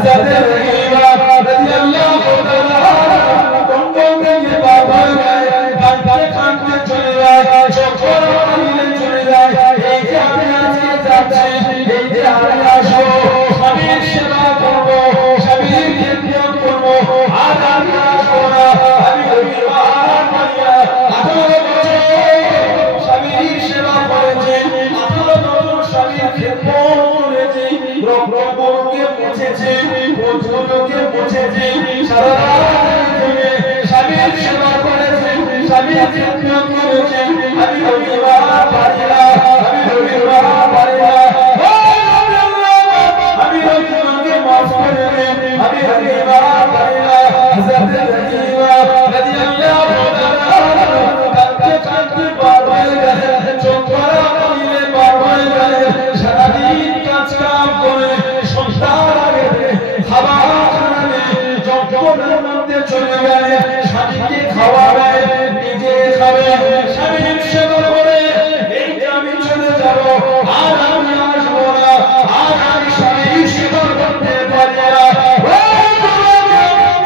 हज़रत रहीमा रज़ियल्लाहु ताला टंगों में ये बाबा गए कांटे चले जाए चोखों में चले जाए एक जाने आज के जाते एक जाने आशो शबीर सेवा करो शबीर के प्यार करो आजाद करो अभी अभी बाहर बढ़िया अतुल बच्चे शबीर सेवा करेंगे अतुल नतुल शबीर के बोले जी रोग के पूछे जी बोझों के पूछे जी सारा शबीर सेवा करेंगे शबीर के प्यार करेंगे अभी अभी बाहर बढ़िया अभी अभी बाहर बढ़िया अभी अभी मंगे माफ करेंगे अभी अभी बाहर बढ़िया हज़रत रहीमा रज़ियल्लाहु ताला कांटे बार गए चोखरा पीले बार गए शराबीन का काम करे संसार आगे हवा खाने चोखरे मंदे चले गए शादी के खावा गए निजे खावे शादी से करे एक जामी चले जाओ आज আমি আসবো না आज আমি শাদি से করতে পারি না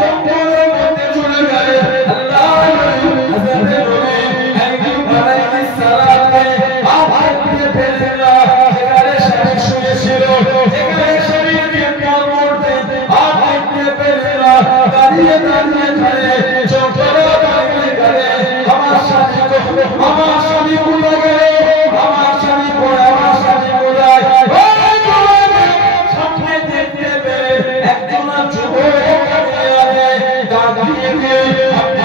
চোখরে মধ্যে চলে গए अल्लाह हज़रत नबी একদিন বানাইতে সালাতে আপনি ফেলেনা এখানে শাদি শুনেছিল এখানে শরীরকে প্যার করতে আপনি ফেলেনা দাঁড়িয়ে দাঁড়িয়ে খায় চোখরে দাঁড়িয়ে করে আমার শাদি ভুলে গেল আমার শাদি কোথায় সামনে দেখতে পেয়ে একজন যুবক দাঁড়িয়ে আছে আপনি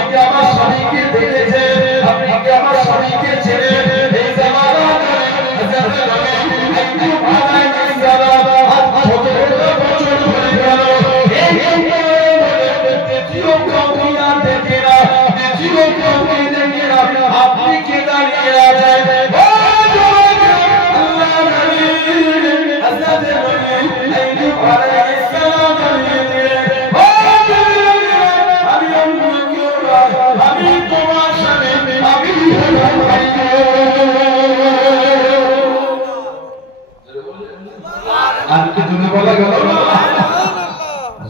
কি আমার স্বামীকে দেখেছে আপনি কি আমার স্বামীকে চেনেন এই জামানাতে হযরত নবী একটু বানাই সালাম ছোট বছর হয়ে গেল এই দ্বিতীয় কাউকে আর দেখে না দ্বিতীয় কাউকে দেখে না আপনি কে দাঁড়িয়ে আছেন আল্লাহ নবী হযরত নবী একটু বানাই সালাম দাঁড়িয়ে দিলেন আমি তোমার সামনে আমি আর কি জন্য বলা গেল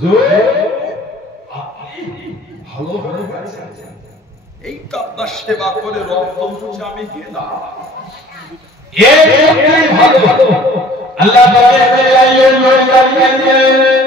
জোরে ভালো ভালো এই তো আপনার সেবা করে রক্ত মুছে আমি গেলাম এই ভালো আল্লাহ তাআলা এই লোক জানিয়ে দিলেন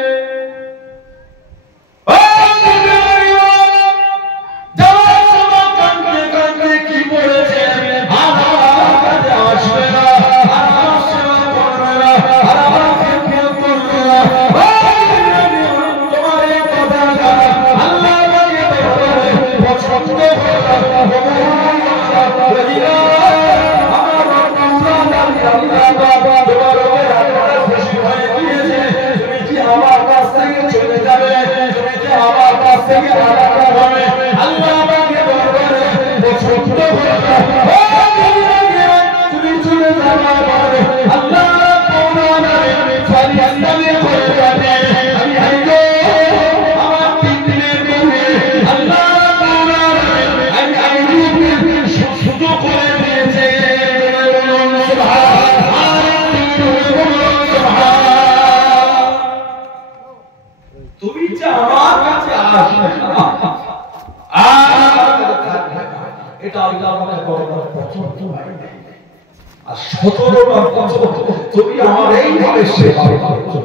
তুমি আমার এইভাবে সেবা করছো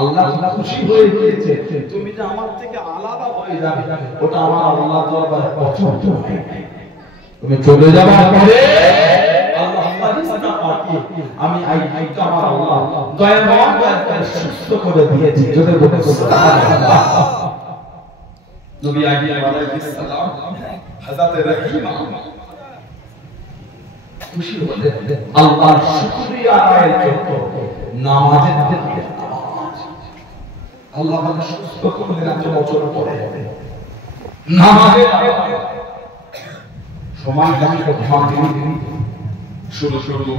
আল্লাহ খুশি হয়ে গিয়েছে তুমি যে আমার থেকে আলাদা হয়ে যাবে ওটা আমার আল্লাহ দরবারে পছন্দ হয় তুমি চলে যাবার পরে আল্লাহ ফেরেশতা পাঠিয়ে আমি আইটা আমার আল্লাহ দয়াময় করে সুস্থ করে দিয়েছি যদি বলে সুবহানাল্লাহ নবী আলাইহিস সালাম হযরত রহিমা খুশি হলেন আল্লাহর শুকরিয়া আদায়ের জন্য নামাজের দিকে নামাজ আল্লাহ আমাকে সুস্থ করে এত বছর পরে নামাজের সময় দান করতে শুরু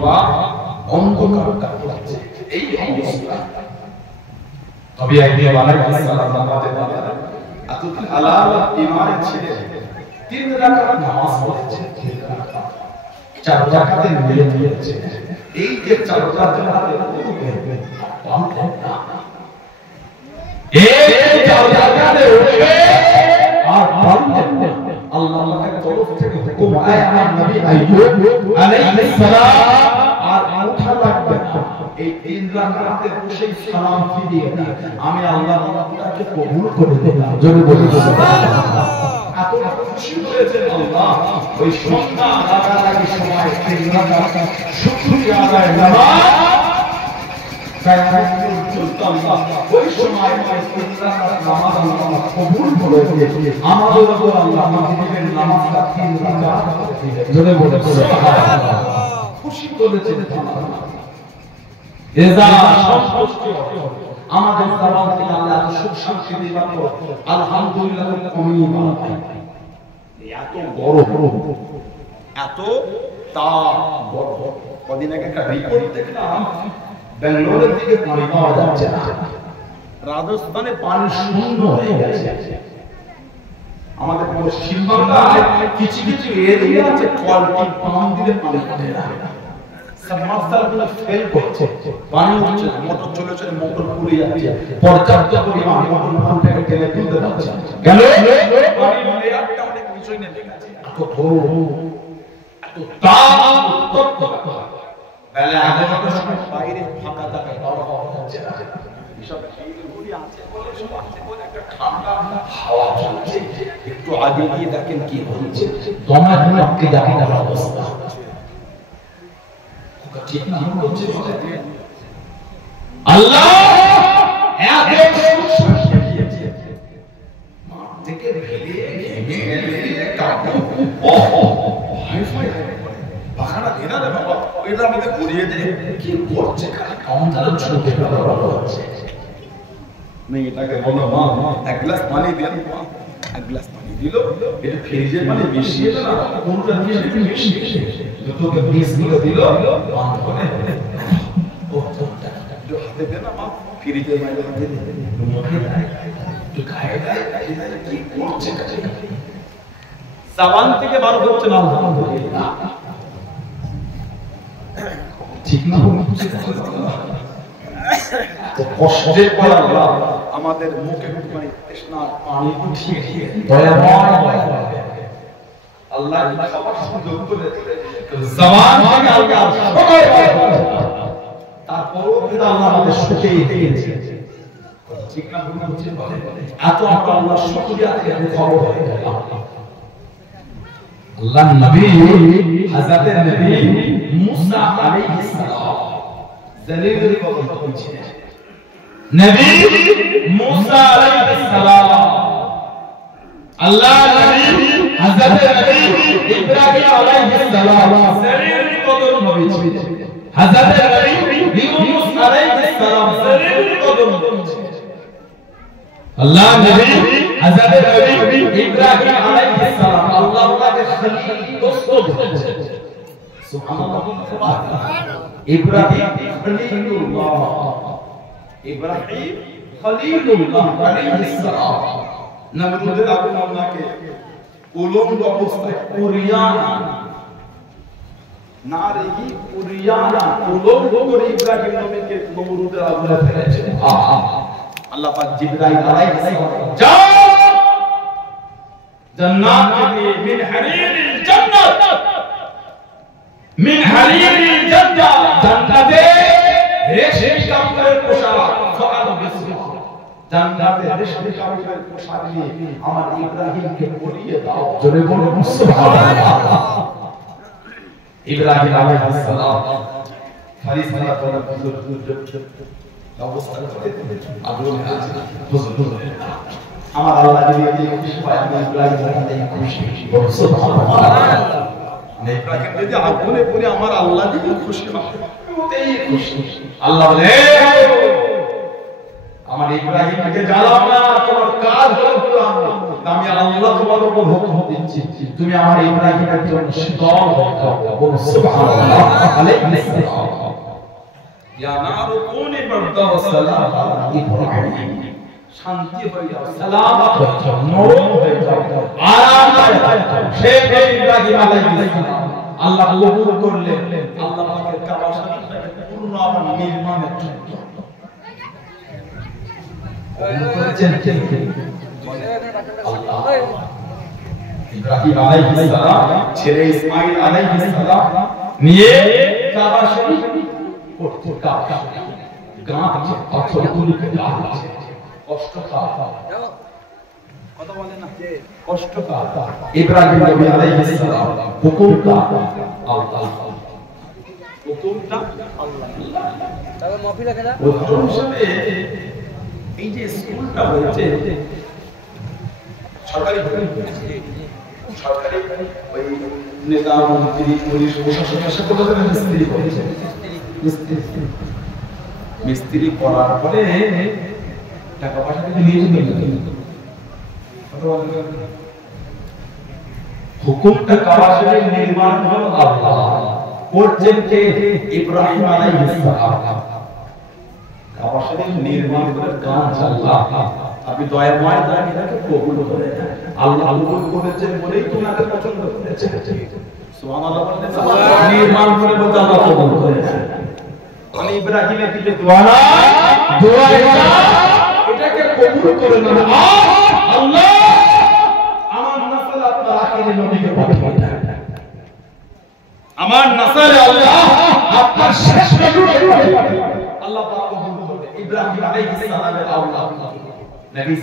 অন্ধকার কাটছে এই অবস্থা তবে একদিন আলাইহিস সালাম নামাজে দাঁড়ালেন এত হালাল ইমানের ছেলে 3 রাকাত নামাজ পড়েছে 3 রাকাত 4 রাকাতে মিলে নিয়েছে এই যে 4 রাকাতের হাতে एक दरवाजा पे उठे और अल्लाह के तरफ से हुक्म आया नबी अय्यूब अलैहिस सलाम और उठा লাগবে এই তিন রাকাতে বসে সালাম ফিরিয়ে আমি আল্লাহ তাকে কবুল করে দিলাম জোরে বলি সুবহানাল্লাহ এত খুশি হয়েছে আল্লাহ ওই সন্ধ্যা রাগারাগি সময় তিন রাকাত শুকরিয়া আদায় নামাজ ওই সময় নামাজ আল্লাহ কবুল করে দিয়েছে আমাদের উপর আল্লাহ আমাদের নামাজটা তিন রাকাত জোরে বলে সুবহানাল্লাহ খুশি করেছে এজা সন্তুষ্ট আমাদের জবান থেকে আল্লাহ সুখ শান্তি দিবেন আলহামদুলিল্লাহ কমিয়ে বানাই এত বড় এত তা বড় কদিন আগে একটা রিপোর্ট দেখলাম বেঙ্গলের দিকে পানি পাওয়া যাচ্ছে না রাজস্থানে পানি শূন্য হয়ে গেছে আমাদের পশ্চিমবাংলায় কিছু কিছু এরিয়া আছে কলটি পাম্প দিলে পানি পাবে না সাবমার্সালগুলো ফেল করছে পানি হচ্ছে মোটর চলেছে মোটর পুড়ে যাচ্ছে পর্যাপ্ত পরিমাণ মোটর পাম্পটাকে টেনে তুলতে পারছে গেল পানি লেয়ারটা অনেক নিচে নেমে গেছে এত বড় এত তাপ উত্তপ্ত বেলা 11টার সময় বাইরে ফাঁকা জায়গায় দাঁড়া হওয়া যাচ্ছে না এসব এইগুলি আছে বলে সব আছে বলে একটা ঠান্ডা হাওয়া চলছে একটু আগে গিয়ে দেখেন কি হচ্ছে দমে আটকে যাবে না অবস্থা ঠিক না হচ্ছে আল্লাহ এত সুশাসন দিয়েছে মাঠ থেকে ভেঙে কাটা ওহো হাই ফাই বাখানা দেনা রে বাবা এটা আমাদের করিয়ে দে কি করছে কাউন্টারে ছোটে বাবা হচ্ছে মেয়েটাকে বলো মা এক গ্লাস পানি দেন এক গ্লাস পানি দিল এটা ফ্রিজের পানি মিশিয়ে না কোনটা দিয়ে একটু মিশিয়ে দুটোকে মিক্স করে দিল বন্ধ করে ও তোটা একটু হাতে দে না মা ফ্রিজের পানি হাতে দে মুখে দেয় একটু খায় দেয় কি করছে জবান থেকে বার হচ্ছে না আলহামদুলিল্লাহ ঠিক না তো কষ্টের পর আল্লাহ আমাদের মুখে মানে তৃষ্ণার পানি উঠিয়ে দিয়ে দয়াময় আল্লাহ খাবার সুযোগ করে জবান থেকে আল্লাহ তারপরও কিন্তু আল্লাহ আমাদের সুখেই দিয়েছে ঠিক না ভুল হচ্ছে এত আমরা আল্লাহ শুকরিয়া থেকে খবর হয়ে গেলাম আল্লাহ নবী হযরত নবী মুসা আলাইহিস সালাম জলিলের কথা বলছেন নবী মুসা আলাইহিস সালাম আল্লাহ নবী হযরত নবী ইব্রাহিম আলাইহিস সালাম জলিলের কদর নবী ছিলেন হযরত নবী ইউনূস আলাইহিস সালাম জলিলের কদর নবী ছিলেন আল্লাহ নবী হযরত নবী ইব্রাহিম আলাইহিস সালাম আল্লাহ ওনাকে খলিল দোস্ত বলেছেন সুবহানাল্লাহ ইব্রাহিম খলিলুল্লাহ ইব্রাহিম খলিলুল্লাহ আলাইহিস সালাম নমরুদের আগুন ওনাকে উলঙ্গ অবস্থায় উরিয়ানা নারী উরিয়ানা উলঙ্গ করে ইব্রাহিম নবীকে নমরুদের আগুনে ফেলেছেন আল্লাহ পাক জিবরাইল আলাইহিস সালাম যাও জান্নাত থেকে মিন হারিরিল জান্নাত মিন হারিরিল জান্নাত জান্নাতে রেশমি কাপড়ের পোশাক ফাআল বিসমিল্লাহ জান্নাতে রেশমি কাপড়ের পোশাক দিয়ে আমার ইব্রাহিমকে পরিয়ে দাও জোরে বলুন সুবহানাল্লাহ ইব্রাহিম আলাইহিস সালাম ফরিস্তা বলে অবস্থা করে আগুন আছে হুজুর আমার আল্লাহ যদি এই খুশি পায় আমি ইব্রাহিম থেকে খুশি সুবহানাল্লাহ মানে ইব্রাহিম যদি আগুনে পড়ে আমার আল্লাহ যদি খুশি হয় ওতেই খুশি আল্লাহ বলে আমার ইব্রাহিমকে জ্বালাও না তোমার কাজ হলো কুরআন আমি আল্লাহ তোমার উপর হুকুম দিচ্ছি তুমি আমার ইব্রাহিমের জন্য শীতল হয়ে যাও বলো সুবহানাল্লাহ আলাইহিস সালাম ইয়া নারু কুনি বারদা ওয়া সালাম আলা ইব্রাহিম শান্তি হয়ে যাও সালামত হয়ে যাও নরম হয়ে যাও আরাম হয়ে যাও শেখ ইব্রাহিম আলাইহিস সালাম আল্লাহ কবুল করলেন আল্লাহ পাকের কাবা শরীফটাকে পূর্ণ আবার নির্মাণের জন্য করেছেন আল্লাহ। ইব্রাহিম আলাইহিস সালাম ছেলে ইসমাঈল আলাইহিস সালাম নিয়ে কাবা শরীফ করতে কাবা গাঁত আছে পাথরগুলোকে গাঁত আছে কষ্ট পাওয়া কথা বলে না যে কষ্ট পাওয়া ইব্রাহিম নবী আলাইহিস সালাম হুকুমটা আল্লাহ হুকুমটা আল্লাহ। তবে মাহফিল কেনা উদাহরণ হিসেবে এই যে স্কুলটা হয়েছে সরকারি সরকারি ওই নেতা মন্ত্রী পুলিশ প্রশাসনের সাথে মিস্ত্রি করেছে মিস্ত্রি করার পরে টাকা পয়সা কিন্তু নিয়ে যেতে হুকুমটা কাবা শরীফ নির্মাণ হলো আল্লাহ করছেন কে ইব্রাহিম আলাইহিস সালাম কাবা শরীফ নির্মাণ করে কাজ আল্লাহ। আপনি দয়াময় দানিটাকে কবুল করে আল্লাহ কবুল করেছেন বলেই তোমাকে পছন্দ করেছেন সুবহানাল্লাহ বলতে নির্মাণ করে বলতে আল্লাহ কবুল করেছেন। মানে ইব্রাহিমের দিকে দোয়া না দোয়া এটাকে কবুল করে না আল্লাহ আমার নসল আপনার আখিরে নবীকে পাঠিয়ে দেন আমার নসল আল্লাহ আপনার শেষ নবীকে আল্লাহ পাক কবুল করবে। ইব্রাহিম আলাইহিস সালামের আওলাদ নবী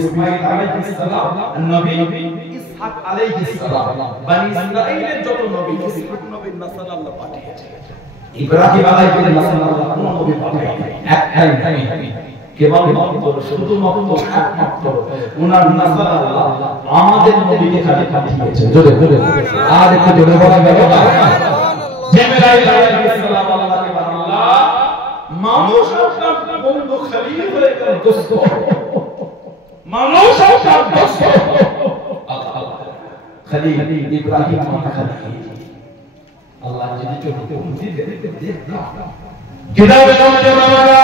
ইসমাঈল আলাইহিস সালাম নবী ইসহাক আলাইহিস সালাম বনি ইসরাঈলের যত নবী ছিল নবীর নসল আল্লাহ পাঠিয়েছেন। ইব্রাহিম আলাইহিস সালাম আল্লাহ কোন নবী পাঠিয়েছেন একটাই নবী কেবল মাত্র শুধুমাত্র একমাত্র ওনার নসল আল্লাহ আমাদের নবীকে খালি পাঠিয়েছেন। জোরে জোরে আর একটু জোরে বলা যাবে না জিবরাইল আলাইহিস সালাম আল্লাহকে আল্লাহ মানুষ আপনার বন্ধু খলিল হয়ে গেল দোস্ত মানুষ আপনার দোস্ত আল্লাহ খলিল ইব্রাহিম খলিল আল্লাহ যদি চোখে উঠে দেখতে দেখনা কিতাবে নামে বাবা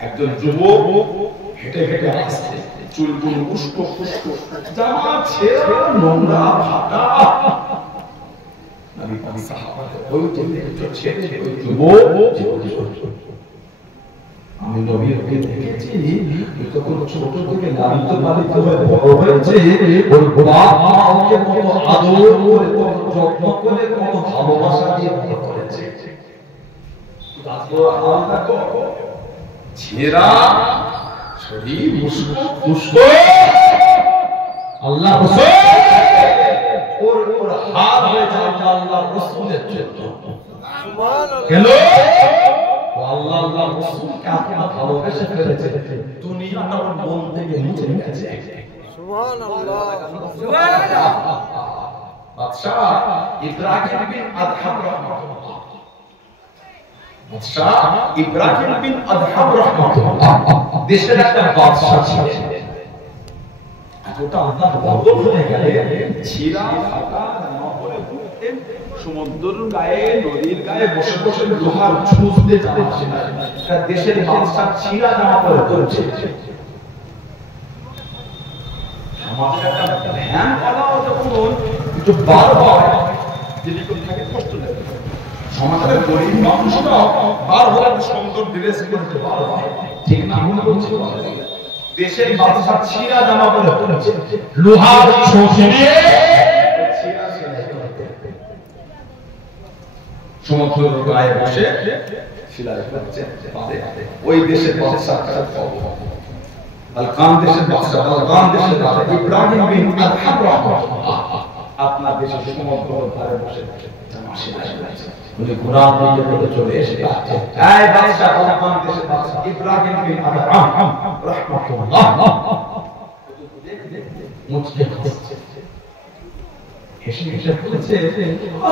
একজন যুবক হেঁটে হেঁটে আসছে চুলগুলো উস্কো, 家切龙的爬 নবী পাক সাহাবাকে ওই যে ছেড়ে ওই যুবক আমি নবীর ওকে দেখেছি যখন ছোট থেকে লালিত পালিত হয়ে বড় হয়েছে ওর বাবা মা ওকে কত আদর করে কত যত্ন করে কত ভালোবাসা দিয়ে বড় করেছে তারপর আল্লাহ কো ছেড়া শরীর মুস্কো আল্লাহ রাসূল ওর হাত হয়ে যায় আল্লাহ রাসূলের জন্য সুবহানাল্লাহ কেন আল্লাহ আল্লাহ রাসূল কাকে ভালোবেসে ফেলেছে দুনিয়াটা ওর মন থেকে মুছে গেছে সুবহানাল্লাহ সুবহানাল্লাহ বাদশা ইব্রাহিম বিন আদহাম রাহমাতুল্লাহ বাদশা ইব্রাহিম বিন আদহাম রাহমাতুল্লাহ দেশের একটা বাদশা ছিলেন এতটা আল্লাহ বদল হয়ে গেলে ছিরা ফাটা জামা পরে ঘুরতেন সমুদ্রের গায়ে নদীর গায়ে বসে বসে লোহার ছুঁচ দিয়ে যাচ্ছেন তার দেশের বাদশা ছিরা জামা পরে ঘুরছে সমাজের একটা ধ্যান করা যখন একটু বারবার যদি কোন থাকে কষ্ট লাগে সমাজের গরিব মানুষরা বারবার সুন্দর ড্রেস পরতে বারবার ঠিক না মনে করছে দেশের বাদশা ছিরা জামা পরে ঘুরছে লোহার ছুঁচ দিয়ে ছিরা সেলাই করতে সমুদ্রের গায়ে বসে সেলাই করছে বাদে ওই দেশের বাদশা আলকান দেশের বাদশা আলকান দেশের রাজা ইব্রাহিম বিন আদহাম রাহমাতুল্লাহ আপনার দেশের সমুদ্রের ধারে বসে জামা সেলাই করছে উনি কুরআন দিয়ে পড়ে চলে এসে আসছে এই বাদশা আলকান দেশের বাদশা ইব্রাহিম বিন আদহাম রাহমাতুল্লাহ মুচকে হাসছে এসে এসে বলেছে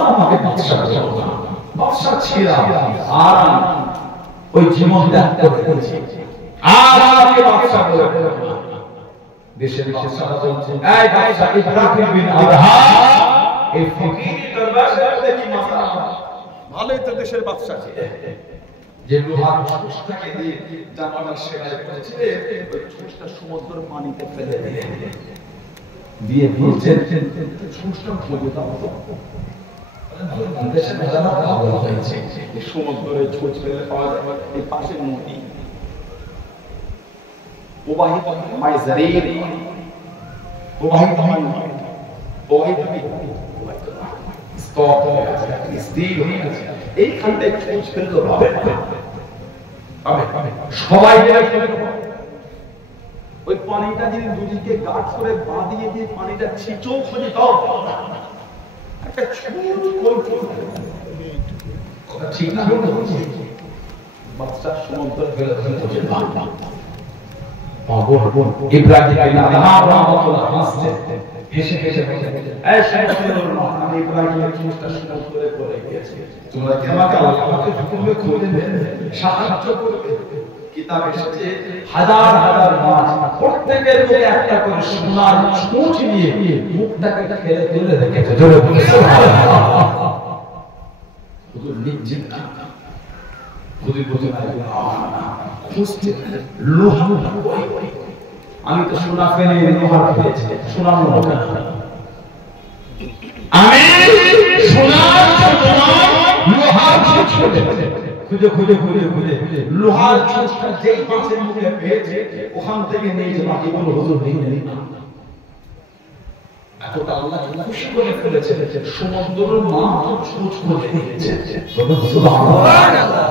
আমাকে বাদশা বলো বাদশা ছিলাম আর ওই জীবন ত্যাগ করেছি আর আমাকে বাদশা বলে দেশের বাদশারা বলছে এই বাদশা ইব্রাহিম বিন আদহাম এই ফকির দরবারে দেখি মাথা ভালোই তো দেশের বাদশা ছিল যে লোহার ছুঁচটাকে দিয়ে জামাটা সেলাই করেছে ওই ছুঁচটা সমুদ্রের পানিতে ফেলে দিয়ে বলছেন ছুঁচটা খুঁজে দাও দেশের বাজানো ভালো হয়েছে এই সমুদ্রের ছুঁচ ফেলে পাওয়া যায় এই পাশের নদী প্রবাহিত মাই জারির প্রবাহিত হয় প্রবাহিত স্টপ স্থির হয়ে আছে এইখানটায় ছুঁচ ফেললো সবাই ওই পানিটা যদি দুদিকে গাছ করে বাঁধিয়ে দিয়ে পানিটা ছিচো খুঁজে দাও একটা ছুঁচ ঠিক না বাচ্চা সমুদ্র ফেলে ফেলে ইব্রাহিম বিন আদহাম রাহমাতুল্লাহ হাসছে হেসে হেসে এই সমুদ্রের আমি ইব্রাহিমের ছুঁচটা সমুদ্রে পড়ে গিয়েছে তোমরা কি আমাকে আল্লাহকে হুকুমে খুঁজে দেবে সাহায্য করবে কিতাবে এসেছে হাজার হাজার মাছ প্রত্যেকের মুখে একটা করে সোনার ছুঁচ নিয়ে মুখটাকে ফেলে তুলে রেখেছে জোরে বলে সুবহানাল্লাহ হুজুর লিখছেন না হুজুর বলছেন না খুঁজছে লোহা আমি তো সোনা ফেলে লোহা পেয়েছি সোনা লোহা আমি সোনার লোহার ছুঁচ খুঁজে খুঁজে খুঁজে খুঁজে লোহার ছুঁচটা যেই মাছের মুখে পেয়েছে ওখান থেকে নিয়ে যে বাকিগুলো হুজুর নিয়ে এতটা আল্লাহ খুশি করে ফেলেছে সমুদ্রের মা ছুঁচ খুঁজে নিয়েছে সুবহানাল্লাহ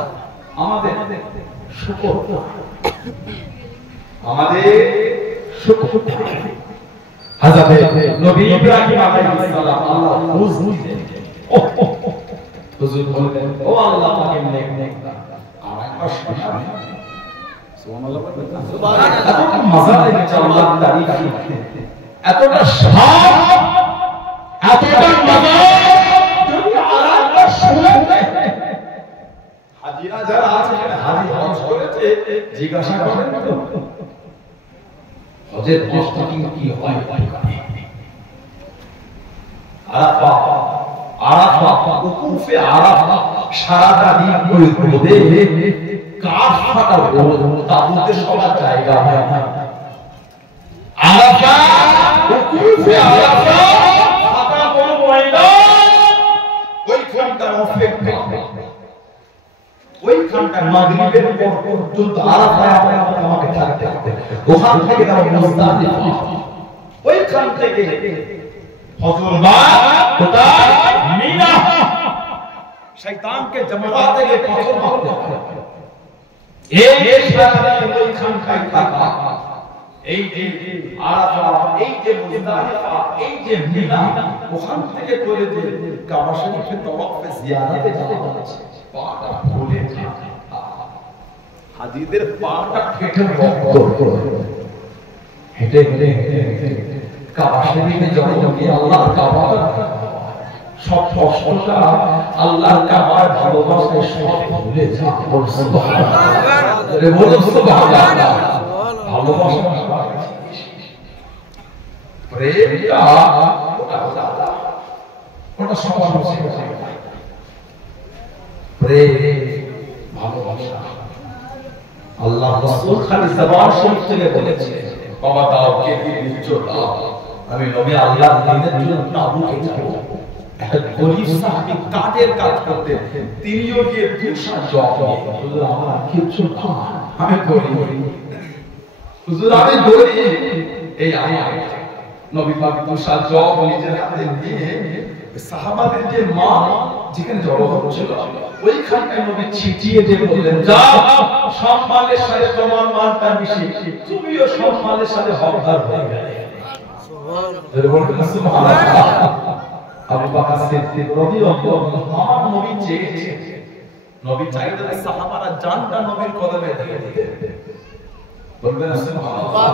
আমাদের শুকর আমাদের শুকর হযরত নবী ইব্রাহিম আলাইহিস সালাম আল্লাহ খুশ দিলেন হুজুর বললেন ও আল্লাহ পাকের নেক নেক আর একবার শুনাবেন সুবহানাল্লাহ সুবহানাল্লাহ এত মজা লেগেছে আল্লাহর তারিফ এতটা শান এতটা মজা যদি আরেকবার শুনতে হাজিরা যারা আছে হাজি হজ করেছে জিজ্ঞাসা করেন তো হজের প্রস্তুতি কি হয় আরাফা আরাফা উকুফে আরাফা সারাটা দিন করে কাঠ ফাটা তাবুতে সবার জায়গা হয় আরাফা উকুফে আরাফা ফাটা কোন ময়দান ওইখানটা মাগরিবের পর পর্যন্ত আরাফায় আমাকে থাকতে হবে ওখান থেকে তারা মুজদালিফা ওইখান থেকে হযরত বা কোথায় মিনা শয়তানকে জমাতে গিয়ে পাথর মারতে হবে এই সাথে ওইখানটায় থাকা এই যে আরাফা এই যে মুজদালিফা এই যে মিনা ওখান থেকে করে যে কাবা শরীফে তওয়াফে জিয়ারতে যাওয়া হচ্ছে পাটা ফুলে থাকে হাজিদের পাটা ফেটে রক্ত হেঁটে হেঁটে কাবা শরীফে যখন গিয়ে আল্লাহর কাবা সব কষ্টটা আল্লাহর কাবার ভালোবাসায় সব ভুলে যায় সুবহানাল্লাহ বলো সুবহানাল্লাহ ভালোবাসা প্রেমটা ওটা সবার প্রেম ভালোবাসা আল্লাহ রাসূল খালি জবান শরীফ থেকে বলেছে বাবা দাও কে দিচ্ছো দাও আমি নবী আল্লাহর দ্বীনের জন্য তাবুকে যাব একটা গরীব সাহাবী কাঠের কাজ করতে তিনিও গিয়ে দুশা জব হুজুর আমার কিছু না আমি গরীব হুজুর আমি গরীব এই আয়াত নবী পাক দুশা জব নিজের হাতে নিয়ে সাহাবাদের যে মা যেখানে জড়ো হচ্ছিল ওইখানটায় নবী ছিটিয়ে দিয়ে বললেন যাও সম্মানের সাথে তোমার মানটা মিশে তুমিও সম্মানের সাথে হকদার হয়ে গেলে সুবহানাল্লাহ আবু বকর সিদ্দিক রাদিয়াল্লাহু আনহু নবী চেয়েছে নবী চাইতেন সাহাবারা জানটা নবীর কদমে দিয়ে দিতে বলবেন সুবহানাল্লাহ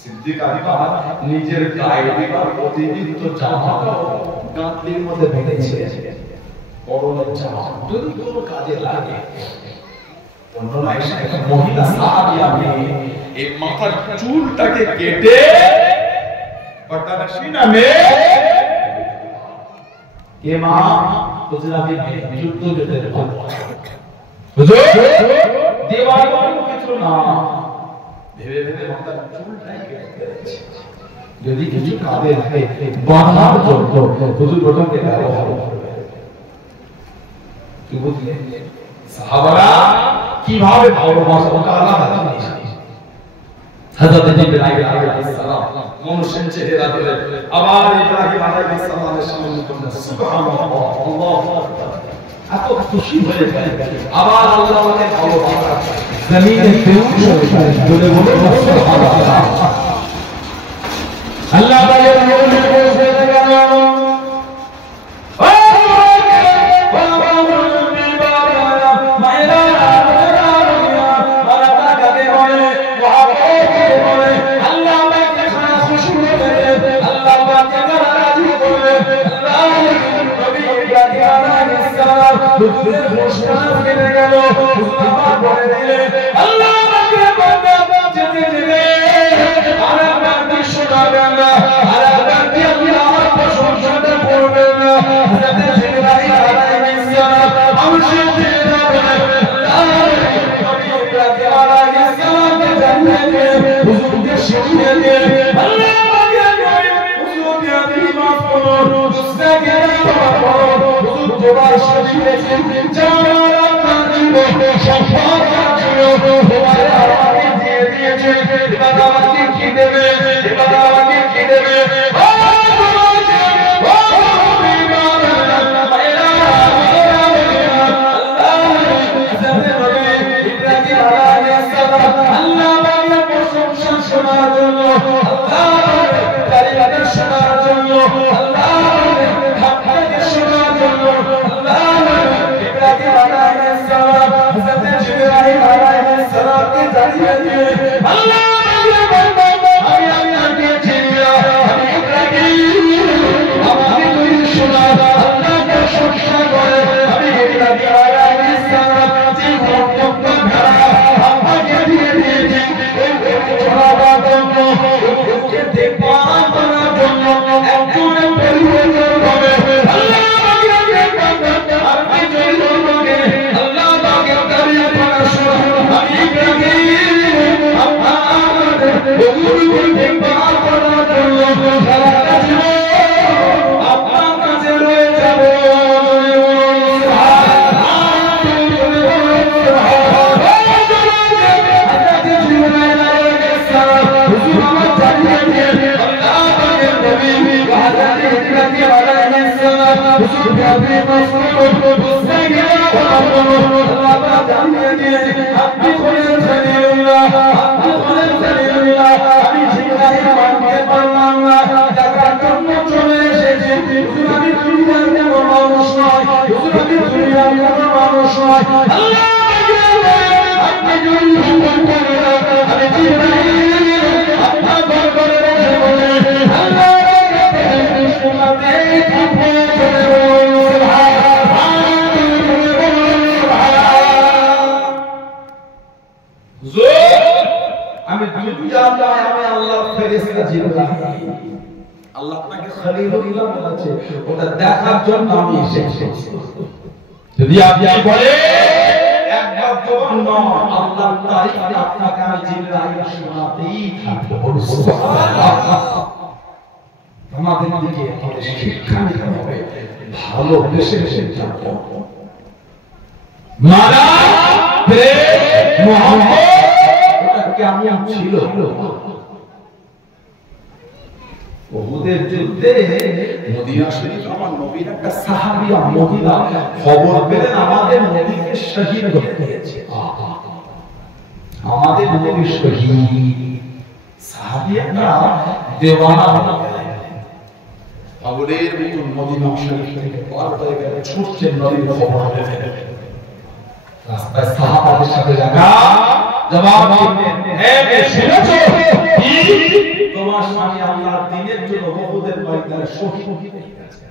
সিদ্দিক আকবর নিজের গায়ে দিবার প্রতিনিধিত্ব জামাটা গাঁটলির মধ্যে বেঁধেছে করোনার জামা যদি কোনো কাজে লাগে অন্যরা এসে একটা মহিলা সাহাবিয়া মেয়ে এই মাথার চুলটাকে কেটে পর্দানশী নামে কে মা হুজুরাবি যুদ্ধ যেতে হুজুর দেওয়ার কিছু না ভেবে ভেবে মাথার চুলটাই কেটে যদি কিছু কাজে লাগে বাঁধার জন্য হুজুর ওটাকে ব্যবহার করবে কি বুঝলেন সাহাবারা কিভাবে ভালোবাসা ওটা আলাদা জিনিস হযরত ইব্রাহিম আলাইহিস সালাম মনুষ্যের চেহারা দিলেন আবার ইব্রাহিম আলাইহিস সালামের সামনে বললেন সুবহানাল্লাহ আল্লাহু আকবার এত খুশি হয়ে গেলেন আবার আল্লাহ বলে ভালোবাসা জমিনে বেউস বলে বলে সুবহানাল্লাহ আল্লাহ বলে মুমিন বলতে গেল হুজুরের মুশতাক কেটে গেল আবার বলে দিলে আল্লাহ আমাকে বান্দা যেতে দিবে আর বান্দা শোনাবে না আর বান্দা আল্লাহর প্রশংসাটা করবে না হযরত ইব্রাহিম আলাইহিস সালাম আমশে দিনা বলে আল্লাহ নবী ইব্রাহিম আলাইহিস সালামকে জান্নাতে হুজুরকে শিখিয়ে দিয়ে আল্লাহ আমাকে হুজুরকে আপনি মাফ করুন দুসরাকে মাফ করুন হুজুর তোমার শিখিয়েছে যার আপনার জীবন সফল ছিল তোমার আমাকে দিয়ে দিয়েছে এবার আমাকে কি দেবে এবার আমাকে কি দেবে আল্লাহ আল্লাহ আপনাকে খলিলুল্লাহ বলেছে, ওটা দেখার জন্য আমি এসেছি। যদি আপনি বলেন একবার জবান নয়, আল্লাহর তারিফ আপনাকে আমি জিবরাইল শোনাতেই থাকবো। সুবহানাল্লাহ। আমাদের দিকে আমাদের শিক্ষা নিতে হবে, ভালোবেসে যাব। মারা প্রেম মুহাম্মদ ওটা কেমন ছিল? ওহুদের যুদ্ধে মদিনা শরীফ আমার নবীর একটা সাহাবিয়া মহিলা খবর পেলেন আমাদের নবীকে শহীদ করে দিয়েছে। আমাদের নবী শহীদ, সাহাবিয়ারা দেওয়ানা হয়ে গেলেন। খবরের মতন মদিনা শরীফ থেকে পার হয়ে গেলে ছুটছেন নবীর খবর পেতে। রাস্তায় সাহাবাদের সাথে দেখা জবাব দিলেন, হ্যাঁ শুনেছো কি তোমার স্বামী আল্লাহর দ্বীনের জন্য উহুদের ময়দানে শহীদ হয়ে গেছে।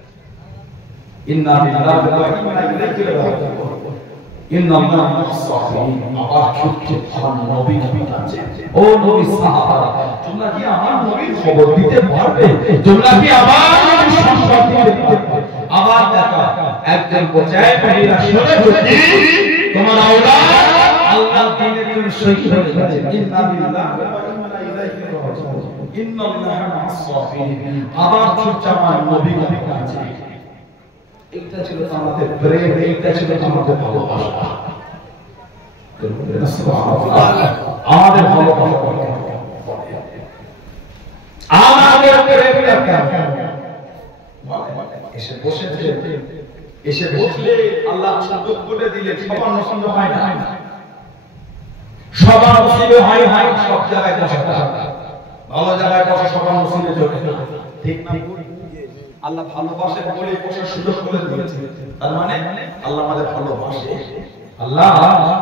ইন্না লিল্লাহি ওয়া ইন্না ইলাইহি রাজিউন। ইন্নাল্লাহা মা'আস-সাবিরিন। আবার ছুটছে আমার নবীর কাছে। ও নবী সাহাবারা, তোমরা কি আমার নবীর খবর দিতে পারবে? তোমরা কি আমার সংবাদ দিতে পারবে? আবার দেখা একজন পৌঁছায় মহিলা শুনেছো কি তোমার আওলাদ আল্লাহর দ্বীনের জন্য শহীদ হয়ে গেছে। ইন্না লিল্লাহি ওয়া ইন্না ইলাইহি রাজিউন। ইন্নাল্লাহা মা'আস-সাবিরিন। আবার ছুটছে আমার নবীর কাছে। এটা ছিল আমাদের প্রেম, এটা ছিল আমাদের ভালোবাসা। আমাদের ভালোবাসা আমাদের প্রেম এসে বসেছে, এসে বসলে আল্লাহ সুযোগ করে দিলে সবার নসিব হয় না, সবার নসিব হয় হয় সব জায়গায় বসে ভালো জায়গায় বসে সবার নসিবে চলে ঠিক ঠিক। আল্লাহ ভালোবাসে বলে বসার সুযোগ করে দিয়েছে, তার মানে আল্লাহ আমাদের ভালোবাসে, আল্লাহ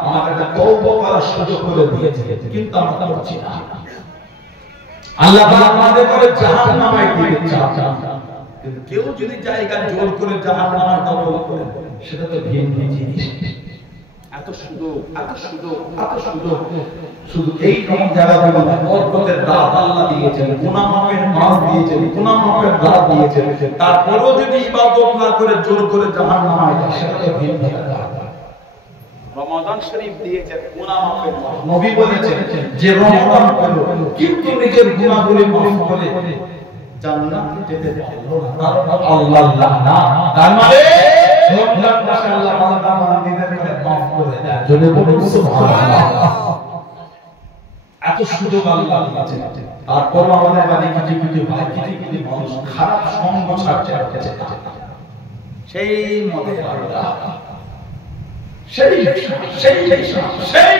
আমাদেরকে তওবা করার সুযোগ করে দিয়েছে, কিন্তু আমরা তা করছি না। আল্লাহ তাআলা আমাদের করে জাহান্নামে দিতে চান, কিন্তু কেউ যদি জায়গা জোর করে জাহান্নামে দখল করে সেটা তো ভিন্ন জিনিস। এত সুযোগ, এত সুযোগ, এত সুযোগ, শুধু এই রকম জায়গাগুলো বরকতের দাঁত আল্লাহ দিয়েছেন, গুনাহ মাফের মাস দিয়েছেন, গুনাহ মাফের দাঁত দিয়েছেন, তারপরেও যদি ইবাদত না করে জোর করে জাহান্নামে যায় সেটা তো ভিন্ন কথা। রমাদান শরীফ দিয়েছেন গুনাহ মাফের মাস, নবী বলেছেন যে রমাদান করো কিন্তু নিজের গুনাহগুলি মাফ করে জান্নাতে যেতে পারলো না, আল্লাহ আল্লাহ না, তার মানে রমজান মাসে আল্লাহ বান্দা বান্দীদের করে মাফ করে দেয়। যদি বলুন সুবহানাল্লাহ। এত সুযোগ আল্লাহ দিয়েছেন, তারপর আমাদের বাড়ি কিছু কিছু ভাই কিছু কিছু মানুষ খারাপ সঙ্গ ছাড়ছে, সেই মদের আড্ডা, সেই সেই সেই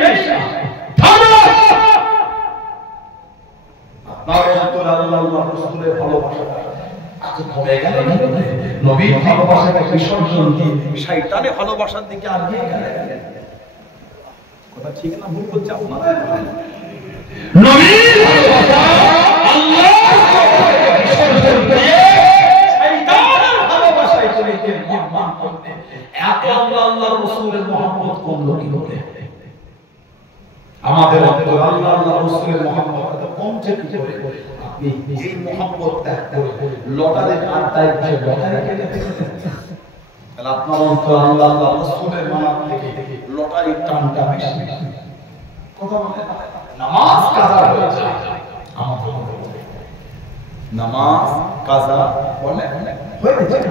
আপনার অন্তরে আল্লাহ রাসূলের ভালোবাসাটা আজ কমে গেল, নবীর ভালোবাসাকে বিসর্জন দিয়ে শয়তানের ভালোবাসার দিকে আগিয়ে গেলেন। কথা ঠিক না ভুল বলছি আপনারা? নবীর ভালোবাসা আল্লাহর বিসর্জন দিয়ে শয়তানের ভালোবাসায় চলে গিয়ে সম্মান করতে এত আল্লাহ রাসূলের মহব্বত কমলো কি করে? আমাদের অন্তরে আল্লাহ রাসূলের মহব্বত এত কমছে কি করে? আপনি এই মহব্বত ত্যাগ করে লটারির আড্ডায় বসে লটারি কেটে ফেলেছেন, তাহলে আপনার অন্তরে আল্লাহ রাসূলের মহব্বত থেকে লটারির টানটা বেশি। কথা বলে নামাজ কাজা হয়ে যায়, আমাদের নামাজ কাজা বলে হয়ে যায়,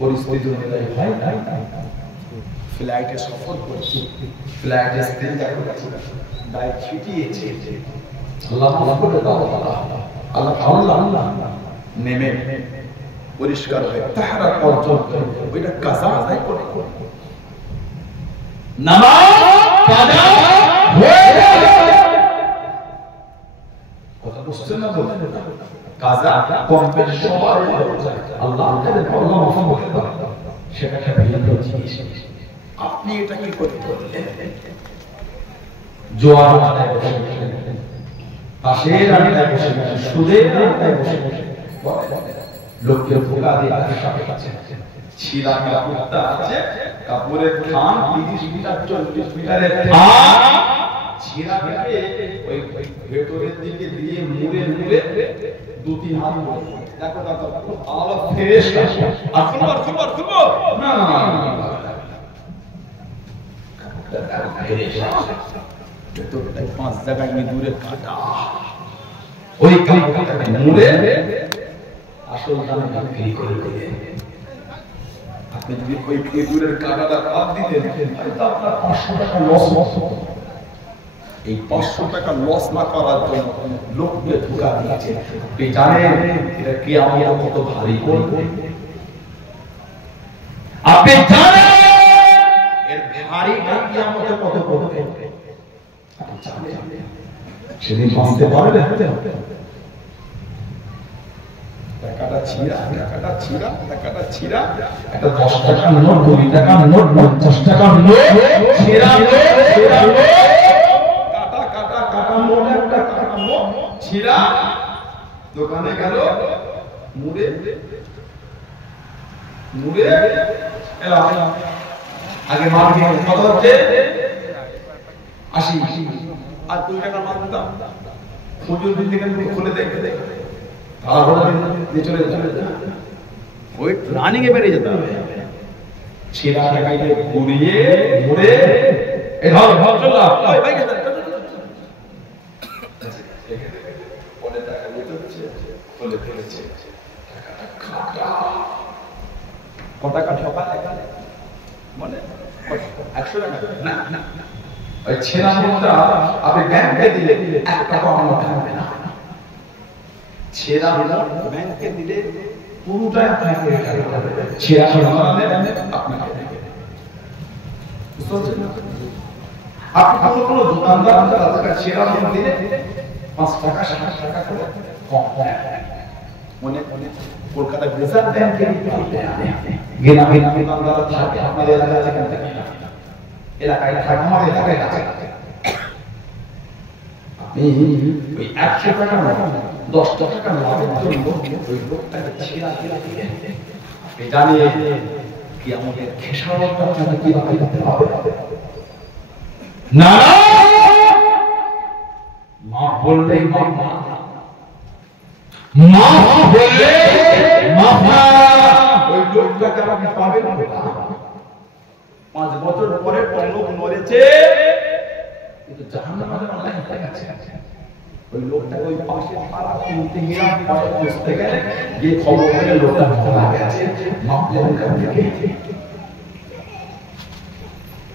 পরিস্থিতি অনুযায়ী হয় না। ফ্লাইটে সফর করছি, ফ্লাইটে স্ক্রিন দেখো দায় ছিটিয়েছে, আল্লাহ মাফ করে দাও আল্লাহ আল্লাহ নেমে পরিষ্কার হয়ে তাহারা অর্জন ওইটা কাজা আদায় করে নামাজ কাজা হয়ে যাবে কথা বুঝছেন না বলেন কাজা কমবে সবার আল্লাহ আল্লাহ মাফ করে দাও সেটা একটা ভিন্ন জিনিস আপনি এটা কি করতে করলেন জোয়ার আদায় বসে পাশের আড্ডায় বসে সুদের আড্ডায় বসে লোককে ধোকা দিয়ে সাথে আছে ছিলা কাপড়টা আছে কাপড়ের থান 30 মিটার 40 মিটারের থান ছিলা থেকে ওই ভেতরের দিকে দিয়ে মুড়ে মুড়ে 2-3 হাত দেখো দেখো আলো ফ্রেশ আর খুলবো না ভেতরটাই 5 জায়গায় দূরে কাটা ওই কাপড়টাকে মুড়ে আসল দামে বিক্রি করে দিলেন আপনি যদি ওই খেজুরের কাঁটাটা বাদ দিতেন তাহলে আপনার 500 টাকা লস হতো এই 500 টাকা লস না করার জন্য লোককে ধোঁকা দিয়েছে আপনি জানেন এটা কিয়ামত কত ভারী করবে আপনি জানেন এর ভারীটা কিয়ামতে কত করবে আপনি জানেন সেদিন বুঝতে পারবেন টাকাটা ছিড়া একটা 10 টাকার নোট 2 টাকার নোট 50 টাকার নোট ছিড়া কাটা নোট একটা কাটা নোট ছিড়া দোকানে গেল মুড়ে এলা আগে মাল দিয়ে কত হচ্ছে 80 আর 2 টাকার মাল দাম খুঁজুর দিন থেকে খুলে দেখে চলে ওই রানিং এ বেরিয়ে যেতে হবে ছেড়া টাকাইতে ঘুরিয়ে মুড়ে এই ধর চললাম ওই ভাই পরে টাকা নিতে হচ্ছে বলে ফেলেছে টাকাটা খাটা কত টাকা ঠকা মানে 100 টাকা না ওই ছেড়া মুড়টা আপনি ব্যাংকে দিলে 1 টাকা আমার থাকবে না ছেড়া ব্যাংকে দিলে পুরোটাই আপনাকে ছেড়া আপনাকে আপনি কোনো দোকানদার তাদের কাছে ছেড়া দিলে 5 টাকা 7 টাকা করে কম মনে কলকাতা রিজার্ভ ব্যাংকে গ্রামে দোকানদার থাকে আপনাদের এলাকায় যেখান থেকে এলাকায় থাকে আমাদের এলাকায় আছে আপনি ওই 100 টাকা 10 টাকা লাভের জন্য ওই লোকটাকে ছিড়া দিয়ে আপনি জানেন কি আমাদের খেসারতটা আপনাকে কিভাবে দিতে হবে না মা বললে মা বললে মা ওই লোকটাকে আপনি পাবেন না 5 বছর পরে লোক মরেছে কিন্তু জাহান্নামে অনলাইন হয়ে গেছে ওই লোকটাকে ওই পাশে পাড়া কিনতে গিয়ে পরে বুঝতে গেলে যে খবর পেলে লোকটা মারা গেছে মামলার থেকে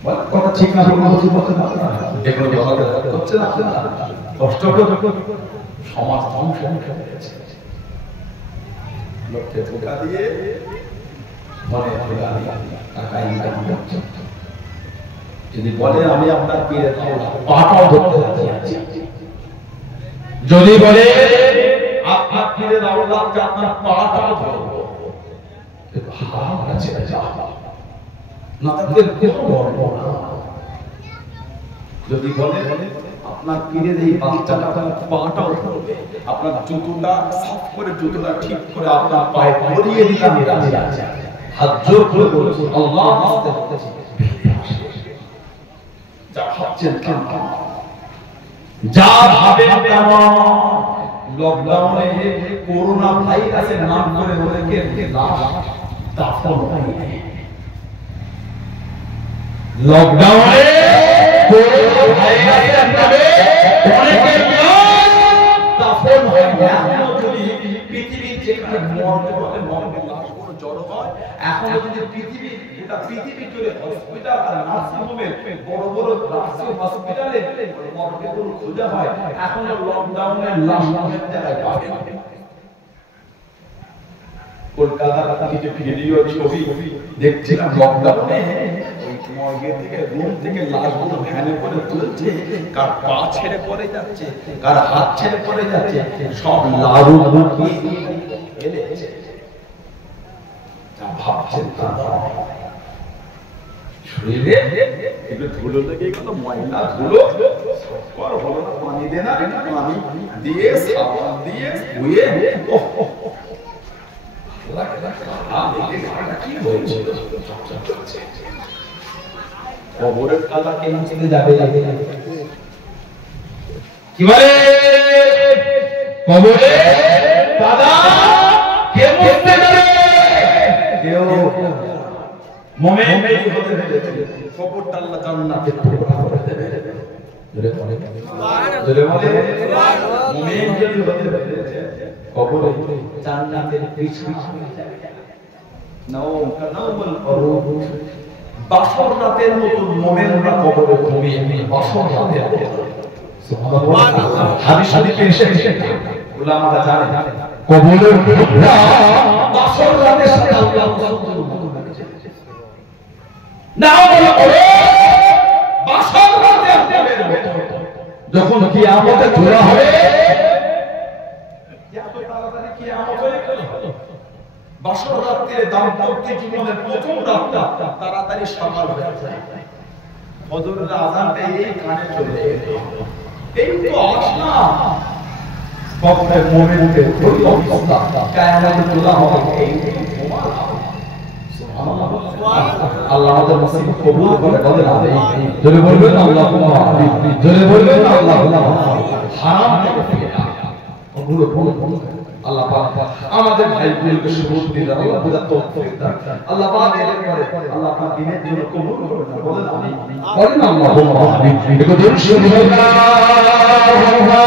বল কথা ঠিক না বলতে বলতে দেখো জগতে হচ্ছে না কষ্ট করে সমাজ ধ্বংস হয়ে গেছে লোককে ধোঁকা দিয়ে মনে ধোঁকা দিয়ে টাকা ইনকাম করছে যদি বলে আমি আপনার পীরের পাটাও ধরতে যাচ্ছি যদি বলে আপনার পীরের আওলাদকে আপনার পাটাও ধরবো হারাম আছে না তাদের ধরবো না যদি বলে আপনার পীরের এই বাচ্চাটা আপনার পাটাও ধরবে আপনার জুতোটা সাফ করে জুতোটা ঠিক করে আপনার পায়ে পরিয়ে দিতে আমি রাজি আছি হাত জোর করে বলছি আল্লাহ আস্তে আস্তে যা ভাবছেন কেন যা ভাবেন তেমন লকডাউনে করোনা ভাইরাসের নাম করে অনেকের লাশ দাফন হয় লকডাউনে করোনা ভাইরাসের নামে অনেকের লাশ দাফন হয় না যদি পৃথিবীর যেখানে মরতে বলে মরবে লাশ করে জড়ো হয়। এখন যদি গোটা পৃথিবী জুড়ে হসপিটাল আর নার্সিং হোমে বড় বড় নার্সিং হসপিটালে মর্গগুলো খোঁজা হয়, এখন লকডাউনের লাস্টের জায়গায় পাবে। কলকাতার কিছু ভিডিও ছবি দেখছিলাম, লকডাউনে মর্গে থেকে রুম থেকে লাশগুলো ভ্যানে করে তুলছে, কার পা ছেড়ে পড়ে যাচ্ছে, কার হাত ছেড়ে পড়ে যাচ্ছে, সব লাড়ু ফেলেছে। যা ভাবছেন শরীরে একটু ধুলো লেগে গেল, ময়লা ধুলো সব হলো না, পানি দে না, পানি দিয়ে সাবান দিয়ে ধুয়ে কি হয়েছিল। কবরের কাদা কে মুছতে যাবে? কি বলে কবরে কাদা কে মুছতে যাবে? কেউ মুমিন হতে পেরেছে, কবরটা আল্লাহ জান্নাতে টুকরা করে দেবে। জোরে বলে মুমিন যদি হতে পেরেছে, কবরে জান্নাতের বিছানা হয়ে যাবে। নাও কানাউল অরুব, বাসর রাতের মতো মুমিনরা কবরে ঘুমিয়ে বাসর রাতের মতো। সুবহানাল্লাহ। হাদিসে এসেছে, উলামারা জানে কবরের বাসর রাতের সাথে আল্লাহ রাসূল না বলে করে বাসর রাতের মতো যখন কিয়ামতে তোলা হবে, এত তাড়াতাড়ি কিয়ামত হয়ে গেল। বাসর রাতের দাম্পত্য জীবনের প্রথম রাতটা তাড়াতাড়ি সকাল হয়ে যায়। ফজরের আযানটা এই কানে চলে এলো, এই তো আসলাম। কবরের মুমিনকে ধরল অবস্থা, কিয়ামতে তোলা হবে, এই আল্লাহ আমাদের মুসিবত কবুল করে বলেন আমিন। জোরে বলবেন আল্লাহুম্মা আমিন, জোরে বলবেন আল্লাহুম্মা আমিন। হারাম থেকে ফিরে ওগুলো বলো আল্লাহ পাক আমাদের ভাইগুলোকে সুবুদ্ধি দাও, আল্লাহ বুঝার তৌফিক দাও, আল্লাহ পাক এদের করে আল্লাহ পাক দিনের জন্য কবুল করুন। বলেন আমিন, বলেন আল্লাহুম্মা আমিন। একটু জোরে বলবেন আল্লাহুম্মা